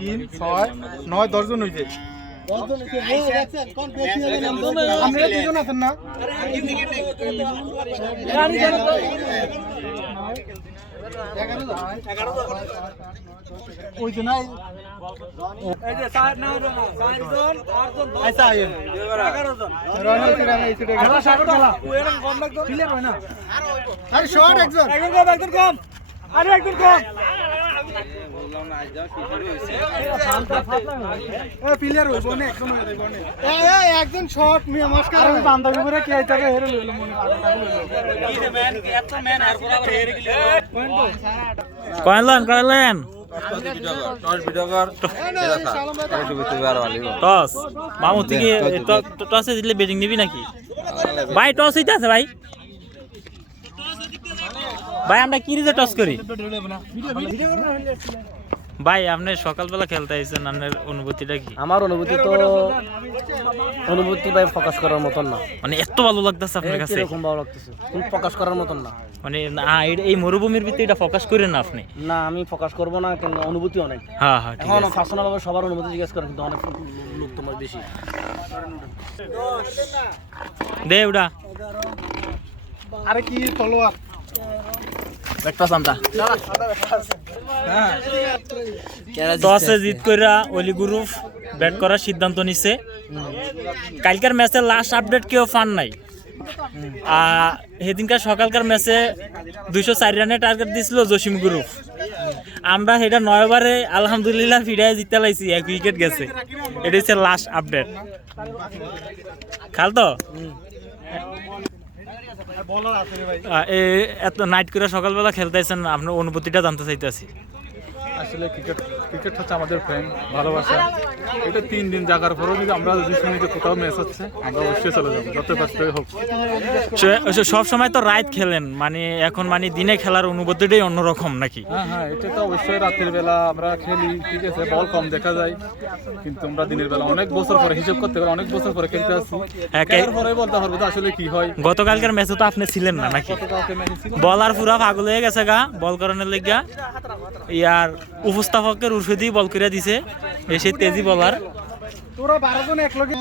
3 6 9 10 জন হইছে। আপনারা দুজন আছেন না? ওই যে নাই এই যে স্যার না চারজন আটজন 10 আচ্ছা আইন 11 জন রয়না সিরা এই সিটে গেল শার্ট খেলা ওইরকম কম লাগতো ক্লিয়ার হয় না আরে শর্ট একজন কম আরে একজন কম বললাম না আজ যাও শুরু হইছে ও প্লেয়ার হইব না একদম হইব না এই একজন শর্ট মি নমস্কার আমি বান্দা উপরে কি আইতাকে হেরে লইলো মনে কি রে ম্যান এত ম্যান আর বরাবর হেরে গেল কয়লেন কয়লেন টস মামু তুই কি টসে দিলে ব্যাটিং নিবি নাকি ভাই টস হইতে আছে ভাই ভাই আমরা কি রিজে টস করি ভাই আপনি সকালবেলা খেলতে আইছেন আপনার অনুভূতিটা কি? আমার অনুভূতি ভাই ফোকাস করার মতন না, মানে এত ভালো লাগতেছে আপনার কাছে? এরকম ভালো লাগতেছে, ফোকাস করার মতন না। মানে এই মরুভূমির ভিতরে এটা ফোকাস করেন না আপনি? না আমি ফোকাস করব না, কেন অনুভূতি অনেক। হ্যাঁ হ্যাঁ ঠিক আছে, পার্সোনাল ভাবে সবার অনুভূতি জিজ্ঞেস করেন, কিন্তু অনেক লোক তোমার বেশি দে ওটা। আরে কি তলোয়ার একটা সান্তা টসে জিত কইরা অলি গ্রুপ ব্যাট করার সিদ্ধান্ত নিছে। কালকার ম্যাচের লাস্ট আপডেট কেউ পান নাই। সেদিনকার সকালকার ম্যাচে 204 রানে টার্গেট দিছিল জসিম গ্রুপ। আমরা সেটা 9 ওভারে আলহামদুলিল্লাহ ফিরাই জিতে লাইছি, 1 উইকেট গেছে। এটা হচ্ছে লাস্ট আপডেট। খাল তো এত নাইট করে সকালবেলা খেলতেছেন, আপনার অনুভূতিটা জানতে চাইতেছি। আসলে ক্রিকেট হচ্ছে আমাদের ফ্রেন্ড, ভালোবাসা। এটা 3 দিন জাগার পরেও যদি আমরা যদি শুনি যে কোথাও ম্যাচ হচ্ছে, আমরা অবশ্যই চলে যাবো, যত ব্যস্তই হোক। সব সময় তো রাত খেলেন, মানে এখন মানে দিনে খেলার অনুভূতিটাই অন্যরকম নাকি? হ্যাঁ হ্যাঁ, এটা তো অবশ্যই রাতের বেলা আমরা খেলি, ঠিক আছে, বল কম দেখা যায়, কিন্তু আমরা দিনের বেলা অনেক বছর পরে হিসাব করতে পারি, অনেক বছর পরে খেলতে আসি, পরে বলতে পারবো তো আসলে কি হয়। গতকালকার ম্যাচে তো আপনি ছিলেন না নাকি? বলার পুরা পাগল হয়ে গেছে গা বল করানোর লেগা। ইয়ার উপস্থাপকের ওষুধই বল করে দিছে, এসে তেজি বলার। তোরা 12 জন একলগে